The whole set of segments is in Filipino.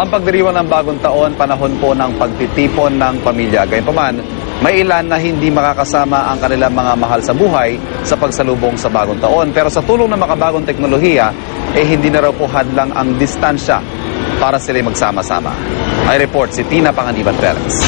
Ang pagdiriwang ng bagong taon, panahon po ng pagtitipon ng pamilya. Gayunpaman, may ilan na hindi makakasama ang kanilang mga mahal sa buhay sa pagsalubong sa bagong taon. Pero sa tulong ng makabagong teknolohiya, hindi na raw po hadlang ang distansya para sila magsama-sama. May report si Tina Panganiban Perez.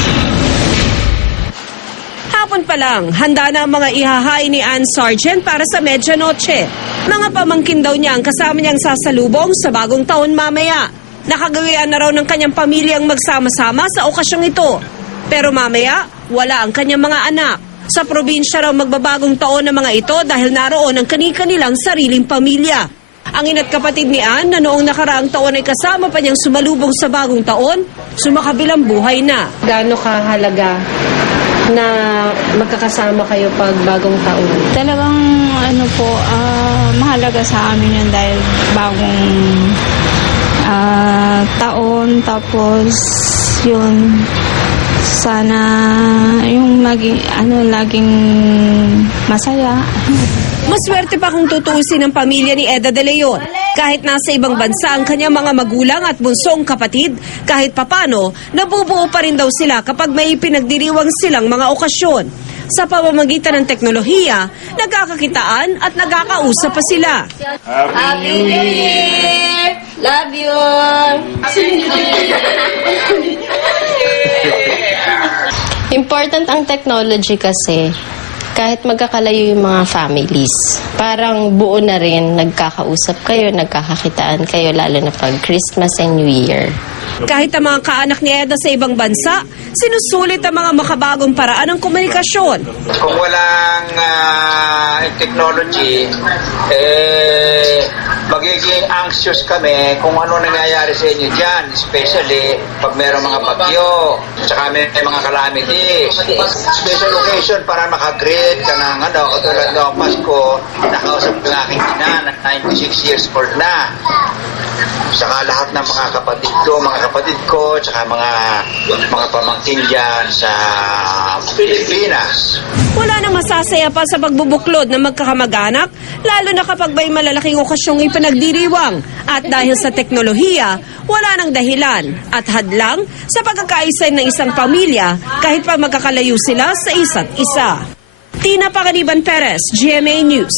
Hapon pa lang, handa na ang mga ihahain ni Ann Sargent para sa medianoche. Mga pamangkin daw niya ang kasama niyang sasalubong sa bagong taon mamaya. Nakagawian na raw ng kanyang pamilyang magsama-sama sa okasyong ito. Pero mamaya, wala ang kanyang mga anak. Sa probinsya raw magbabagong taon ng mga ito dahil naroon ang kani-kanilang sariling pamilya. Ang ina't kapatid ni Ann na noong nakaraang taon ay kasama pa niyang sumalubong sa bagong taon, sumakabilang buhay na. Gaano kahalaga na magkakasama kayo pag bagong taon? Talagang mahalaga sa amin yun dahil bagong taon, tapos yun sana yung laging masaya. Maswerte pa kung tutuusin ng pamilya ni Eda De Leon. Kahit nasa ibang bansa ang kanyang mga magulang at bunsong kapatid, kahit papano, nabubuo pa rin daw sila kapag may pinagdiriwang silang mga okasyon. Sa pamamagitan ng teknolohiya, nagkakakitaan at nagkakausap pa sila. Happy New Year! Love you! Important ang technology kasi kahit magkakalayo yung mga families, parang buo na rin, nagkakausap kayo, nagkakakitaan kayo, lalo na pag Christmas and New Year. Kahit ang mga kaanak ni Eda sa ibang bansa, sinusulit ang mga makabagong paraan ng komunikasyon. Kung walang technology, magiging anxious kami kung ano nangyayari sa inyo dyan, especially pag mayroong mga bagyo, tsaka may mga calamities. Special occasion para makagreet ka ng katulad ng Pasko, nakausap ng aking ina na 96 years old na. Saka lahat ng mga kapatid ko, tsaka mga pamangkin dyan sa Pilipinas. Wala nang masasaya pa sa pagbubuklod ng magkakamag-anak, lalo na kapag may malalaking okasyong ipinagdiriwang. At dahil sa teknolohiya, wala nang dahilan at hadlang sa pagkakaisa ng isang pamilya kahit pa magkakalayo sila sa isa't isa. Tina Panganiban Perez, GMA News.